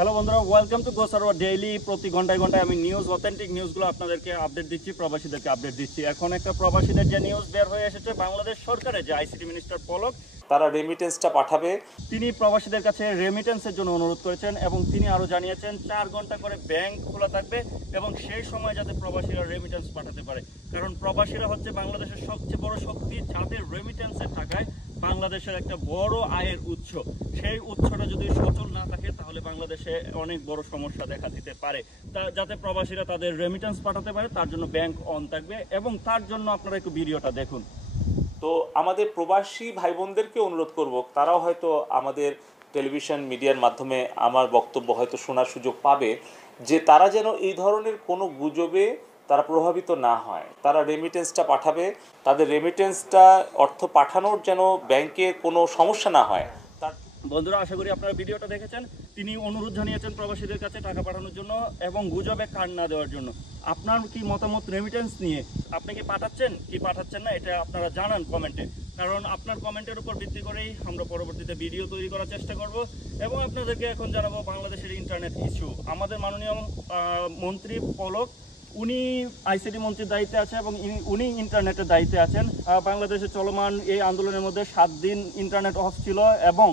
Hello বন্ধুরা, welcome to গোসারোয়া daily. প্রতি ঘন্টায় ঘন্টায় আমি নিউজ, অথেন্টিক নিউজগুলো আপনাদেরকে আপডেট দিচ্ছি, প্রবাসীদেরকে আপডেট দিচ্ছি। এখন একটা প্রবাসীদের যে নিউজ বের হয়ে এসেছে, বাংলাদেশ সরকারের যে আইসিটি মিনিস্টার পলক, তারা রেমিটেন্সটা পাঠাবে। তিনি প্রবাসীদের কাছে রেমিটেন্সের জন্য অনুরোধ করেছেন এবং তিনি আরও জানিয়েছেন 4 ঘন্টা করে ব্যাংক খোলা থাকবে এবং সেই সময় যাতে প্রবাসীরা রেমিটেন্স পাঠাতে পারে। কারণ প্রবাসীরা হচ্ছে বাংলাদেশের সবচেয়ে বড় শক্তি, যাদের রেমিটেন্সের টাকায় বাংলাদেশের একটা বড় আয়ের উৎস। সেই উৎসটা যদি সচল না থাকে তাহলে বাংলাদেশে অনেক বড় সমস্যা দেখা দিতে পারে। যাতে প্রবাসীরা তাদের রেমিটেন্স পাঠাতে পারে তার জন্য ব্যাংক অন থাকবে এবং তার জন্য আপনারা একটু ভিডিওটা দেখুন। তো আমাদের প্রবাসী ভাই বোনদেরকে অনুরোধ করব, তারাও হয়তো আমাদের টেলিভিশন মিডিয়ার মাধ্যমে আমার বক্তব্য হয়তো শোনার সুযোগ পাবে, যে তারা যেন এই ধরনের কোনো গুজবে তারা প্রভাবিত না হয়। তারা রেমিটেন্সটা পাঠাবে, তাদের রেমিটেন্সটা অর্থ পাঠানোর যেন ব্যাংকে কোনো সমস্যা না হয়। বন্ধুরা, আশা করি আপনারা ভিডিওটা দেখেছেন। তিনি অনুরোধ জানিয়েছেন প্রবাসীদের কাছে টাকা পাঠানোর জন্য এবং গুজবে কান না দেওয়ার জন্য। আপনার কি মতামত রেমিটেন্স নিয়ে? আপনি কি পাঠাচ্ছেন কি পাঠাচ্ছেন না, এটা আপনারা জানান কমেন্টে। কারণ আপনার কমেন্টের উপর ভিত্তি করেই আমরা পরবর্তীতে ভিডিও তৈরি করার চেষ্টা করব এবং আপনাদেরকে এখন জানাবো বাংলাদেশের ইন্টারনেট ইস্যু। আমাদের মাননীয় মন্ত্রী পলক, উনি আইসিটি মন্ত্রীর দায়িত্বে আছে এবং উনি ইন্টারনেটের দায়িত্বে আছেন। বাংলাদেশে চলমান এই আন্দোলনের মধ্যে 7 দিন ইন্টারনেট অফ ছিল এবং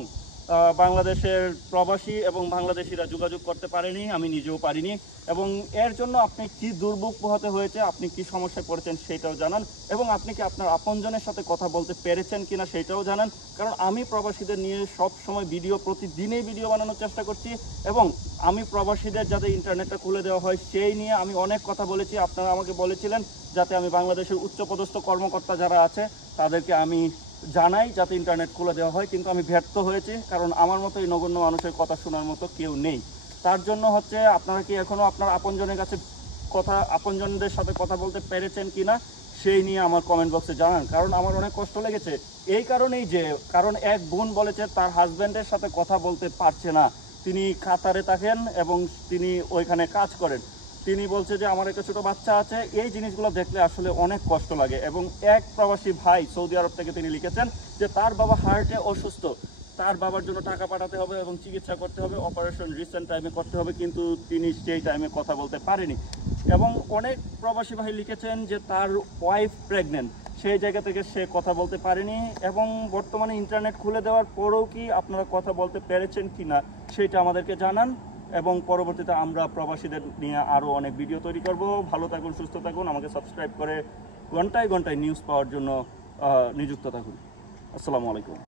বাংলাদেশের প্রবাসী এবং বাংলাদেশিরা যোগাযোগ করতে পারেনি, আমি নিজেও পারিনি। এবং এর জন্য আপনি কি দুর্ভোগ পোহাতে হয়েছে, আপনি কি সমস্যায় পড়েছেন সেটাও জানান এবং আপনি কি আপনার আপনজনের সাথে কথা বলতে পেরেছেন কিনা সেটাও জানান। কারণ আমি প্রবাসীদের নিয়ে সব সময় প্রতিদিনেই ভিডিও বানানোর চেষ্টা করছি এবং আমি প্রবাসীদের যাতে ইন্টারনেটটা খুলে দেওয়া হয় সেই নিয়ে আমি অনেক কথা বলেছি। আপনারা আমাকে বলেছিলেন যাতে আমি বাংলাদেশের উচ্চপদস্থ কর্মকর্তা যারা আছে তাদেরকে আমি জানাই যাতে ইন্টারনেট খুলে দেওয়া হয়, কিন্তু আমি ব্যর্থ হয়েছি। কারণ আমার মতো এই নগণ্য মানুষের কথা শোনার মতো কেউ নেই। তার জন্য হচ্ছে আপনারা কি এখনও আপনার আপনজনের কাছে আপনজনদের সাথে কথা বলতে পেরেছেন কিনা সেই নিয়ে আমার কমেন্ট বক্সে জানান। কারণ আমার অনেক কষ্ট লেগেছে এই কারণেই কারণ এক বোন বলেছে তার হাজব্যান্ডের সাথে কথা বলতে পারছে না। তিনি কাতারে থাকেন এবং তিনি ওইখানে কাজ করেন। তিনি বলছে যে আমার একটা ছোটো বাচ্চা আছে। এই জিনিসগুলো দেখলে আসলে অনেক কষ্ট লাগে। এবং এক প্রবাসী ভাই সৌদি আরব থেকে তিনি লিখেছেন যে তার বাবা হার্টে অসুস্থ, তার বাবার জন্য টাকা পাঠাতে হবে এবং চিকিৎসা করতে হবে, অপারেশন রিসেন্ট টাইমে করতে হবে, কিন্তু তিনি সেই টাইমে কথা বলতে পারেনি। এবং অনেক প্রবাসী ভাই লিখেছেন যে তার ওয়াইফ প্রেগনেন্ট, সেই জায়গা থেকে সে কথা বলতে পারেনি। এবং বর্তমানে ইন্টারনেট খুলে দেওয়ার পরেও কি আপনারা কথা বলতে পেরেছেন কি না সেটা আমাদেরকে জানান এবং পরবর্তীতে আমরা প্রবাসীদের নিয়ে আরও অনেক ভিডিও তৈরি করব। ভালো থাকুন, সুস্থ থাকুন, আমাকে সাবস্ক্রাইব করে ঘন্টায় ঘন্টায় নিউজ পাওয়ার জন্য নিযুক্ত থাকুন। আসসালামু আলাইকুম।